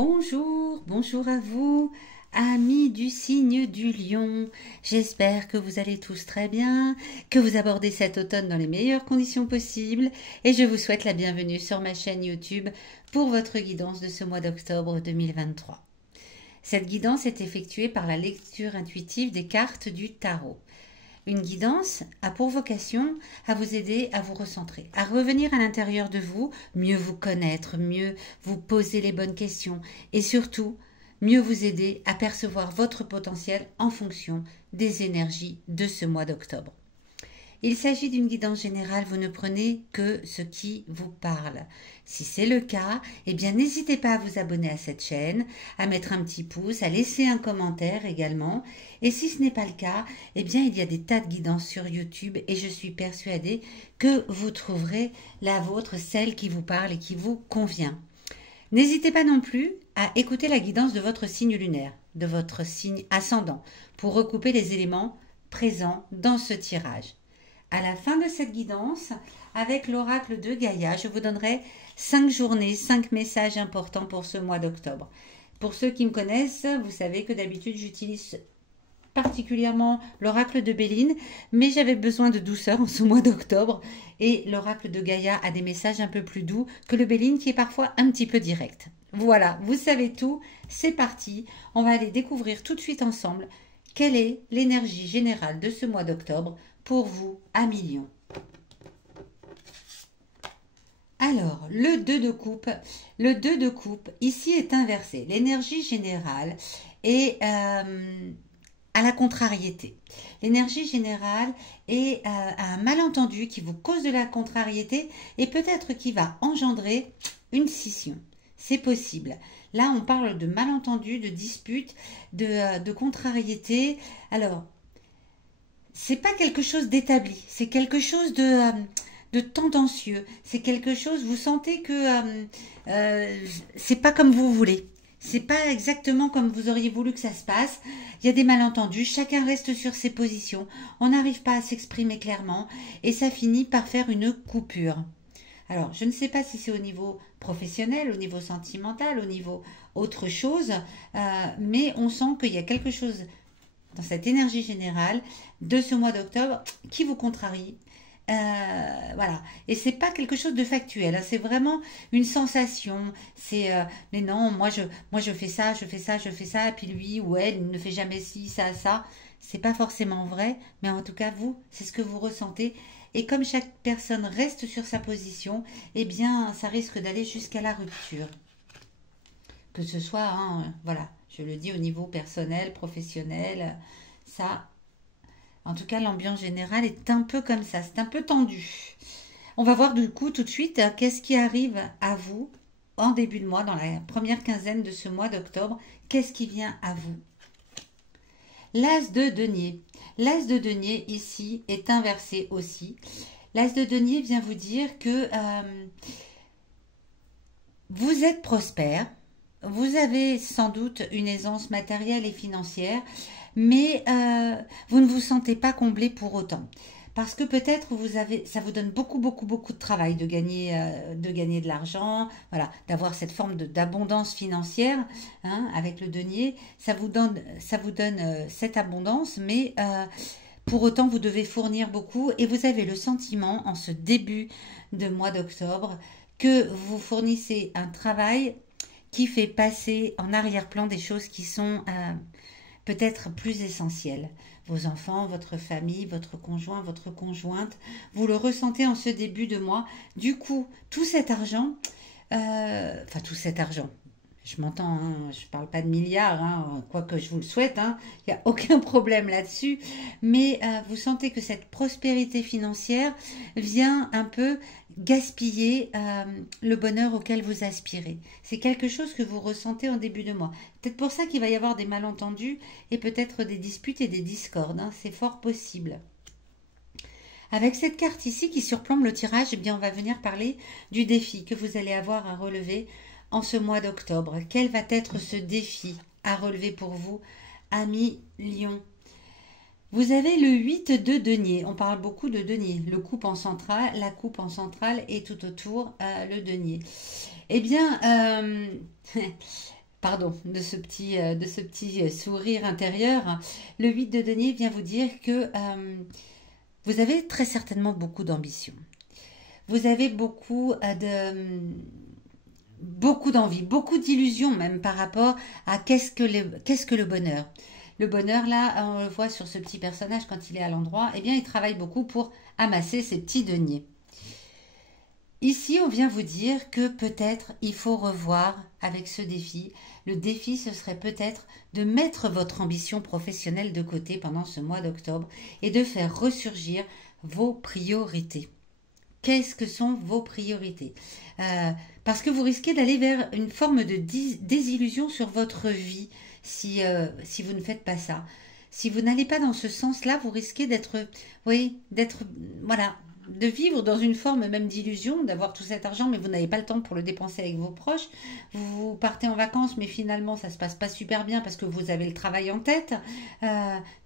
Bonjour, bonjour à vous, amis du signe du lion. J'espère que vous allez tous très bien, que vous abordez cet automne dans les meilleures conditions possibles et je vous souhaite la bienvenue sur ma chaîne YouTube pour votre guidance de ce mois d'octobre 2023. Cette guidance est effectuée par la lecture intuitive des cartes du tarot. Une guidance a pour vocation à vous aider à vous recentrer, à revenir à l'intérieur de vous, mieux vous connaître, mieux vous poser les bonnes questions et surtout mieux vous aider à percevoir votre potentiel en fonction des énergies de ce mois d'octobre. Il s'agit d'une guidance générale, vous ne prenez que ce qui vous parle. Si c'est le cas, eh bien n'hésitez pas à vous abonner à cette chaîne, à mettre un petit pouce, à laisser un commentaire également. Et si ce n'est pas le cas, eh bien il y a des tas de guidances sur YouTube et je suis persuadée que vous trouverez la vôtre, celle qui vous parle et qui vous convient. N'hésitez pas non plus à écouter la guidance de votre signe lunaire, de votre signe ascendant, pour recouper les éléments présents dans ce tirage. À la fin de cette guidance, avec l'oracle de Gaïa, je vous donnerai 5 journées, 5 messages importants pour ce mois d'octobre. Pour ceux qui me connaissent, vous savez que d'habitude j'utilise particulièrement l'oracle de Béline, mais j'avais besoin de douceur en ce mois d'octobre et l'oracle de Gaïa a des messages un peu plus doux que le Béline qui est parfois un petit peu direct. Voilà, vous savez tout, c'est parti, on va aller découvrir tout de suite ensemble quelle est l'énergie générale de ce mois d'octobre pour vous, amis lions. Alors, le 2 de coupe. Le 2 de coupe, ici, est inversé. L'énergie générale est à la contrariété. L'énergie générale est à un malentendu qui vous cause de la contrariété et peut-être qui va engendrer une scission. C'est possible. Là, on parle de malentendu, de dispute, de contrariété. Alors, c'est pas quelque chose d'établi, c'est quelque chose de tendancieux, c'est quelque chose, vous sentez que c'est pas comme vous voulez, c'est pas exactement comme vous auriez voulu que ça se passe, il y a des malentendus, chacun reste sur ses positions, on n'arrive pas à s'exprimer clairement et ça finit par faire une coupure. Alors, je ne sais pas si c'est au niveau professionnel, au niveau sentimental, au niveau autre chose, mais on sent qu'il y a quelque chose dans cette énergie générale de ce mois d'octobre qui vous contrarie. Voilà. Et c'est pas quelque chose de factuel, hein. C'est vraiment une sensation. C'est mais non, moi je fais ça, je fais ça, je fais ça, et puis lui ou elle ne fait jamais ci, ça, ça. C'est pas forcément vrai, mais en tout cas vous, c'est ce que vous ressentez. Et comme chaque personne reste sur sa position, eh bien ça risque d'aller jusqu'à la rupture. Que ce soit, hein, voilà, je le dis au niveau personnel, professionnel, ça, en tout cas, l'ambiance générale est un peu comme ça, c'est un peu tendu. On va voir du coup tout de suite qu'est-ce qui arrive à vous en début de mois, dans la première quinzaine de ce mois d'octobre, qu'est-ce qui vient à vous. L'as de denier. L'as de denier ici est inversé aussi. L'as de denier vient vous dire que vous êtes prospère. Vous avez sans doute une aisance matérielle et financière, mais vous ne vous sentez pas comblé pour autant. Parce que peut-être ça vous donne beaucoup de travail de gagner de l'argent, voilà, d'avoir cette forme d'abondance financière, hein, avec le denier. Ça vous donne cette abondance, mais pour autant vous devez fournir beaucoup et vous avez le sentiment en ce début de mois d'octobre que vous fournissez un travail qui fait passer en arrière-plan des choses qui sont peut-être plus essentielles. Vos enfants, votre famille, votre conjoint, votre conjointe, vous le ressentez en ce début de mois. Du coup, tout cet argent, tout cet argent, je m'entends, hein, je ne parle pas de milliards, hein, quoique je vous le souhaite, hein, il n'y a aucun problème là-dessus, mais vous sentez que cette prospérité financière vient un peu gaspiller le bonheur auquel vous aspirez. C'est quelque chose que vous ressentez en début de mois. Peut-être pour ça qu'il va y avoir des malentendus et peut-être des disputes et des discordes, hein, c'est fort possible. Avec cette carte ici qui surplombe le tirage, eh bien on va venir parler du défi que vous allez avoir à relever en ce mois d'octobre. Quel va être ce défi à relever pour vous, amis lions? Vous avez le 8 de denier. On parle beaucoup de denier. Le coupe en centrale, la coupe en centrale et tout autour le denier. Eh bien, pardon, de ce petit sourire intérieur. Le 8 de denier vient vous dire que vous avez très certainement beaucoup d'ambition. Vous avez beaucoup d'envie, beaucoup d'illusions même par rapport à qu'est-ce que le bonheur. Le bonheur, là, on le voit sur ce petit personnage quand il est à l'endroit, eh bien, il travaille beaucoup pour amasser ses petits deniers. Ici, on vient vous dire que peut-être il faut revoir avec ce défi. Le défi, ce serait peut-être de mettre votre ambition professionnelle de côté pendant ce mois d'octobre et de faire ressurgir vos priorités. Qu'est-ce que sont vos priorités? Parce que vous risquez d'aller vers une forme de désillusion sur votre vie si vous ne faites pas ça. Si vous n'allez pas dans ce sens-là, vous risquez voilà, de vivre dans une forme même d'illusion, d'avoir tout cet argent, mais vous n'avez pas le temps pour le dépenser avec vos proches. Vous partez en vacances, mais finalement, ça se passe pas super bien parce que vous avez le travail en tête.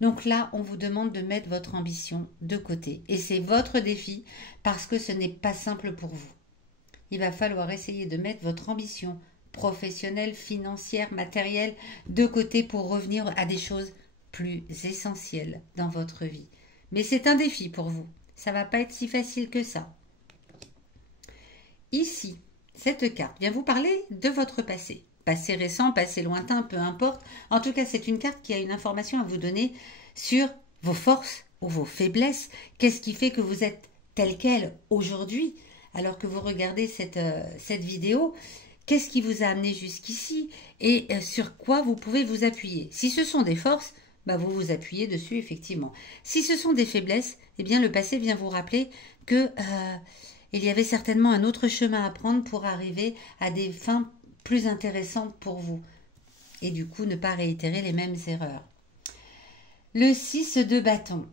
Donc là, on vous demande de mettre votre ambition de côté. Et c'est votre défi parce que ce n'est pas simple pour vous. Il va falloir essayer de mettre votre ambition professionnelle, financière, matérielle de côté pour revenir à des choses plus essentielles dans votre vie. Mais c'est un défi pour vous. Ça va pas être si facile que ça. Ici, cette carte vient vous parler de votre passé. Passé récent, passé lointain, peu importe. En tout cas, c'est une carte qui a une information à vous donner sur vos forces ou vos faiblesses. Qu'est-ce qui fait que vous êtes tel quel aujourd'hui alors que vous regardez cette vidéo? Qu'est-ce qui vous a amené jusqu'ici et sur quoi vous pouvez vous appuyer? Si ce sont des forces, vous vous appuyez dessus, effectivement. Si ce sont des faiblesses, eh bien, le passé vient vous rappeler que il y avait certainement un autre chemin à prendre pour arriver à des fins plus intéressantes pour vous. Et du coup, ne pas réitérer les mêmes erreurs. Le 6 de bâton.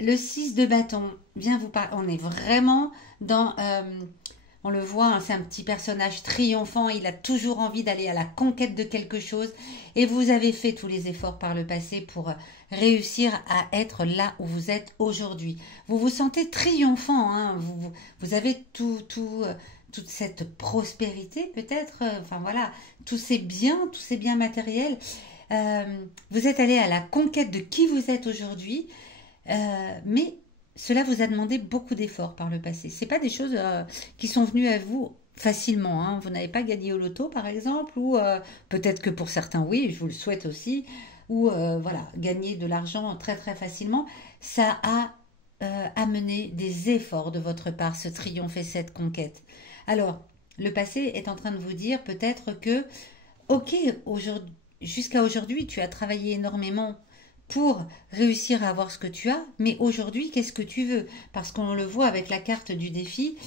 Le 6 de bâton vient vous parler. On est vraiment dans... on le voit, hein, c'est un petit personnage triomphant, il a toujours envie d'aller à la conquête de quelque chose et vous avez fait tous les efforts par le passé pour réussir à être là où vous êtes aujourd'hui. Vous vous sentez triomphant, hein, vous avez toute cette prospérité peut-être, enfin voilà, tous ces biens matériels. Vous êtes allé à la conquête de qui vous êtes aujourd'hui, mais cela vous a demandé beaucoup d'efforts par le passé. Ce n'est pas des choses qui sont venues à vous facilement. Hein. Vous n'avez pas gagné au loto, par exemple, ou peut-être que pour certains, oui, je vous le souhaite aussi, ou voilà, gagner de l'argent très très facilement. Ça a amené des efforts de votre part, ce triomphe et cette conquête. Alors, le passé est en train de vous dire peut-être que, ok, jusqu'à aujourd'hui, tu as travaillé énormément pour réussir à avoir ce que tu as, mais aujourd'hui, qu'est-ce que tu veux? Parce qu'on le voit avec la carte du défi,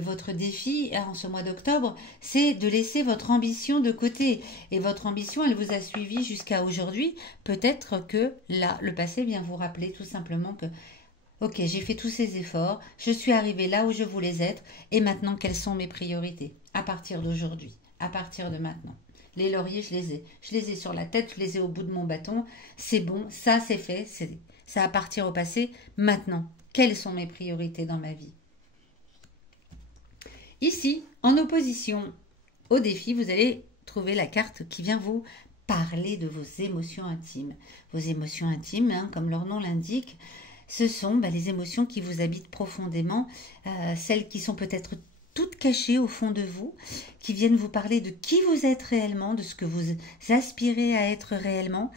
votre défi en ce mois d'octobre, c'est de laisser votre ambition de côté. Et votre ambition, elle vous a suivi jusqu'à aujourd'hui. Peut-être que là, le passé vient vous rappeler tout simplement que, ok, j'ai fait tous ces efforts, je suis arrivé là où je voulais être, et maintenant, quelles sont mes priorités? À partir d'aujourd'hui, à partir de maintenant. Les lauriers, je les ai sur la tête, je les ai au bout de mon bâton. C'est bon, ça c'est fait, ça appartient au passé. Maintenant, quelles sont mes priorités dans ma vie? Ici, en opposition au défi, vous allez trouver la carte qui vient vous parler de vos émotions intimes. Vos émotions intimes, hein, comme leur nom l'indique, ce sont les émotions qui vous habitent profondément, celles qui sont peut-être toutes cachées au fond de vous, qui viennent vous parler de qui vous êtes réellement, de ce que vous aspirez à être réellement.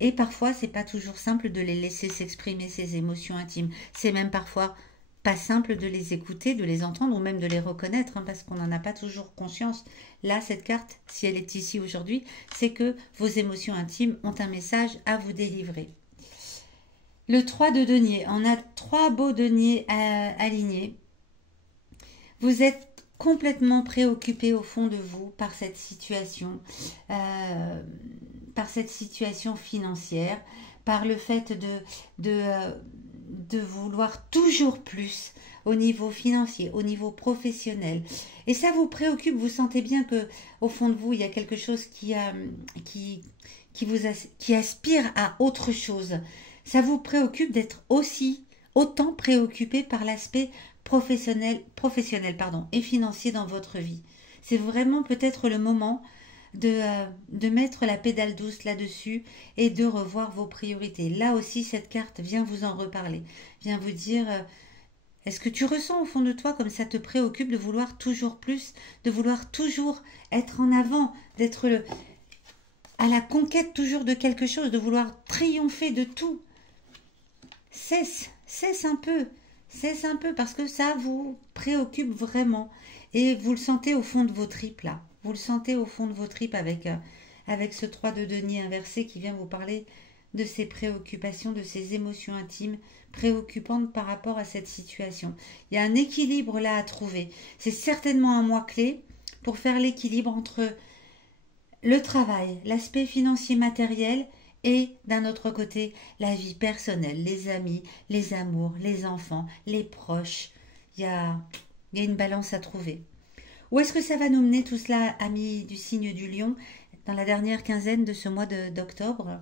Et parfois, c'est pas toujours simple de les laisser s'exprimer, ces émotions intimes. C'est même parfois pas simple de les écouter, de les entendre ou même de les reconnaître, hein, parce qu'on n'en a pas toujours conscience. Là, cette carte, si elle est ici aujourd'hui, c'est que vos émotions intimes ont un message à vous délivrer. Le 3 de denier, on a 3 beaux deniers alignés. Vous êtes complètement préoccupé au fond de vous par cette situation financière, par le fait de vouloir toujours plus au niveau financier, au niveau professionnel. Et ça vous préoccupe, vous sentez bien que au fond de vous, il y a quelque chose qui aspire à autre chose. Ça vous préoccupe d'être autant préoccupé par l'aspect professionnel et financier dans votre vie. C'est vraiment peut-être le moment de mettre la pédale douce là-dessus et de revoir vos priorités. Là aussi, cette carte vient vous en reparler, vient vous dire, est-ce que tu ressens au fond de toi comme ça te préoccupe de vouloir toujours plus, de vouloir toujours être en avant, d'être à la conquête toujours de quelque chose, de vouloir triompher de tout? Cesse un peu parce que ça vous préoccupe vraiment et vous le sentez au fond de vos tripes là. Vous le sentez au fond de vos tripes avec ce 3 de denier inversé qui vient vous parler de ces préoccupations, de ces émotions intimes préoccupantes par rapport à cette situation. Il y a un équilibre là à trouver. C'est certainement un mois clé pour faire l'équilibre entre le travail, l'aspect financier matériel et d'un autre côté la vie personnelle, les amis, les amours, les enfants, les proches. Il y a une balance à trouver. Où est-ce que ça va nous mener tout cela, amis du signe du lion, dans la dernière quinzaine de ce mois d'octobre?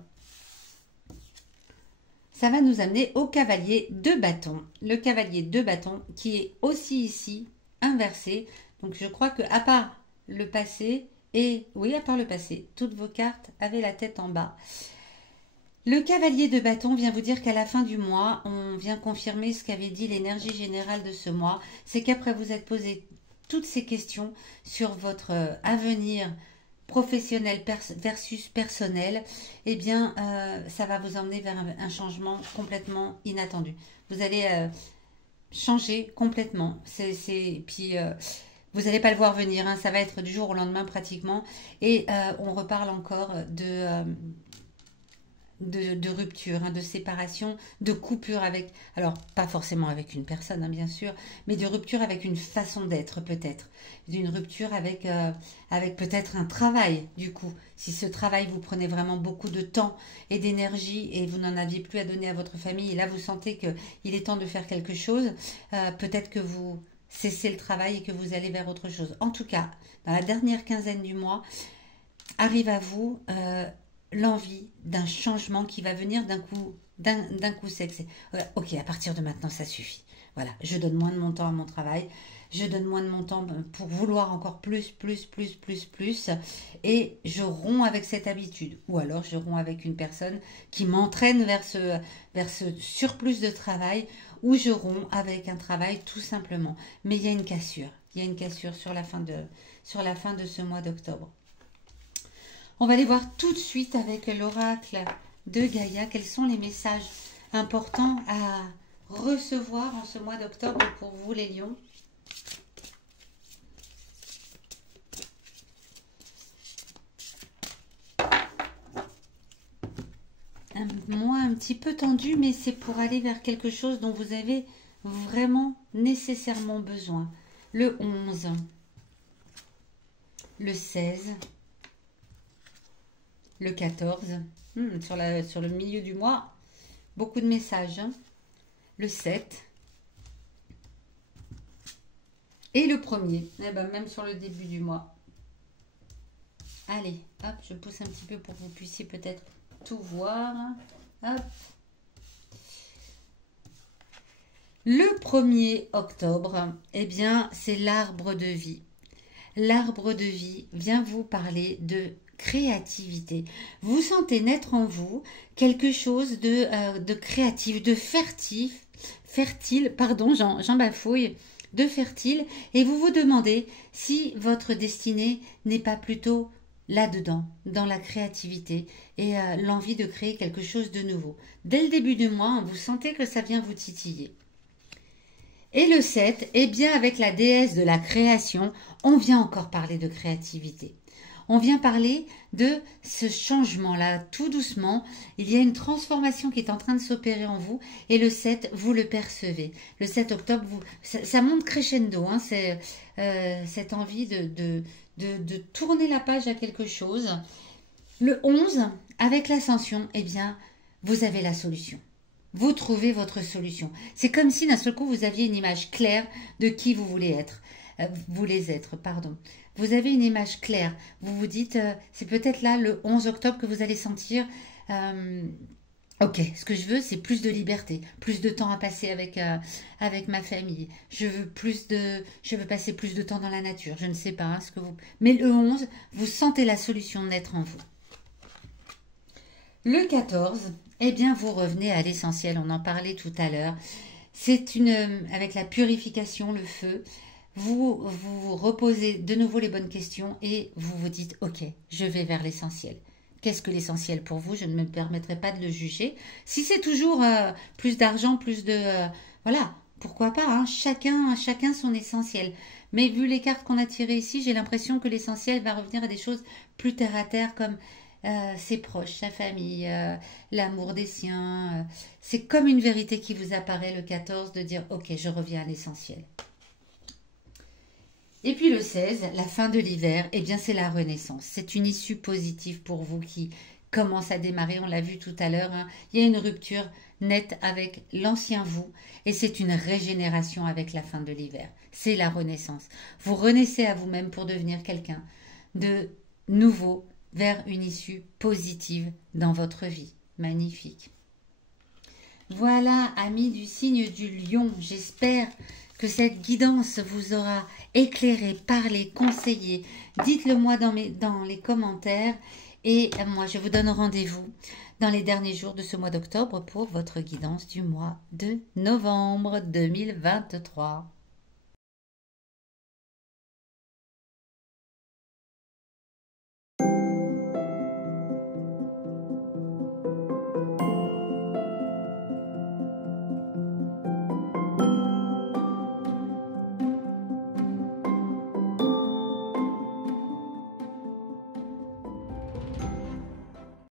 Ça va nous amener au cavalier de bâton. Le cavalier de bâton qui est aussi ici inversé. Donc je crois que à part le passé, à part le passé, toutes vos cartes avaient la tête en bas. Le cavalier de bâton vient vous dire qu'à la fin du mois, on vient confirmer ce qu'avait dit l'énergie générale de ce mois. C'est qu'après vous êtes posé toutes ces questions sur votre avenir professionnel versus personnel, eh bien, ça va vous emmener vers un changement complètement inattendu. Vous allez changer complètement. Puis, vous n'allez pas le voir venir, hein, ça va être du jour au lendemain pratiquement. Et on reparle encore de rupture, hein, de séparation, de coupure avec, alors pas forcément avec une personne, hein, bien sûr, mais de rupture avec une façon d'être peut-être, d'une rupture avec peut-être un travail du coup. Si ce travail vous prenait vraiment beaucoup de temps et d'énergie et vous n'en aviez plus à donner à votre famille, et là vous sentez qu'il est temps de faire quelque chose, peut-être que vous cessez le travail et que vous allez vers autre chose. En tout cas, dans la dernière quinzaine du mois, arrive à vous l'envie d'un changement qui va venir d'un coup sec. Ok, à partir de maintenant, ça suffit. Voilà, je donne moins de mon temps à mon travail, je donne moins de mon temps pour vouloir encore plus, et je romps avec cette habitude. Ou alors, je romps avec une personne qui m'entraîne vers ce surplus de travail, ou je romps avec un travail tout simplement. Mais il y a une cassure. Il y a une cassure sur la fin de ce mois d'octobre. On va aller voir tout de suite avec l'oracle de Gaïa quels sont les messages importants à recevoir en ce mois d'octobre pour vous les lions. Un mois un petit peu tendu, mais c'est pour aller vers quelque chose dont vous avez vraiment nécessairement besoin. Le 11, le 16, le 14, sur le milieu du mois, beaucoup de messages. Hein. Le 7 et le 1er, même sur le début du mois. Allez, hop, je pousse un petit peu pour que vous puissiez peut-être tout voir. Hop. Le 1er octobre, eh bien, c'est l'arbre de vie. L'arbre de vie vient vous parler de créativité. Vous sentez naître en vous quelque chose de créatif, de fertile, pardon, j'en bafouille, de fertile, et vous vous demandez si votre destinée n'est pas plutôt là-dedans, dans la créativité et l'envie de créer quelque chose de nouveau. Dès le début du mois, vous sentez que ça vient vous titiller. Et le 7, eh bien avec la déesse de la création, on vient encore parler de créativité. On vient parler de ce changement-là, tout doucement. Il y a une transformation qui est en train de s'opérer en vous. Et le 7, vous le percevez. Le 7 octobre, ça monte crescendo. Hein, c'est cette envie de tourner la page à quelque chose. Le 11, avec l'ascension, eh bien, vous avez la solution. Vous trouvez votre solution. C'est comme si d'un seul coup, vous aviez une image claire de qui vous voulez être. Vous avez une image claire. Vous vous dites, c'est peut-être là, le 11 octobre, que vous allez sentir Ok, ce que je veux, c'est plus de liberté, plus de temps à passer avec ma famille. Je veux passer plus de temps dans la nature. Je ne sais pas hein, ce que vous. Mais le 11, vous sentez la solution naître en vous. Le 14, eh bien, vous revenez à l'essentiel. On en parlait tout à l'heure. Avec la purification, le feu, vous reposez de nouveau les bonnes questions et vous vous dites, ok, je vais vers l'essentiel. Qu'est-ce que l'essentiel pour vous? Je ne me permettrai pas de le juger. Si c'est toujours plus d'argent, plus de... voilà, pourquoi pas, hein, chacun son essentiel. Mais vu les cartes qu'on a tirées ici, j'ai l'impression que l'essentiel va revenir à des choses plus terre à terre comme ses proches, sa famille, l'amour des siens. C'est comme une vérité qui vous apparaît le 14 de dire ok, je reviens à l'essentiel. Et puis le 16, la fin de l'hiver, eh bien c'est la renaissance. C'est une issue positive pour vous qui commence à démarrer, on l'a vu tout à l'heure. Hein. Il y a une rupture nette avec l'ancien vous et c'est une régénération avec la fin de l'hiver. C'est la renaissance. Vous renaissez à vous-même pour devenir quelqu'un de nouveau vers une issue positive dans votre vie. Magnifique. Voilà, amis du signe du lion, j'espère que cette guidance vous aura éclairé, parlé, conseillé. Dites-le moi dans les commentaires et moi je vous donne rendez-vous dans les derniers jours de ce mois d'octobre pour votre guidance du mois de novembre 2023.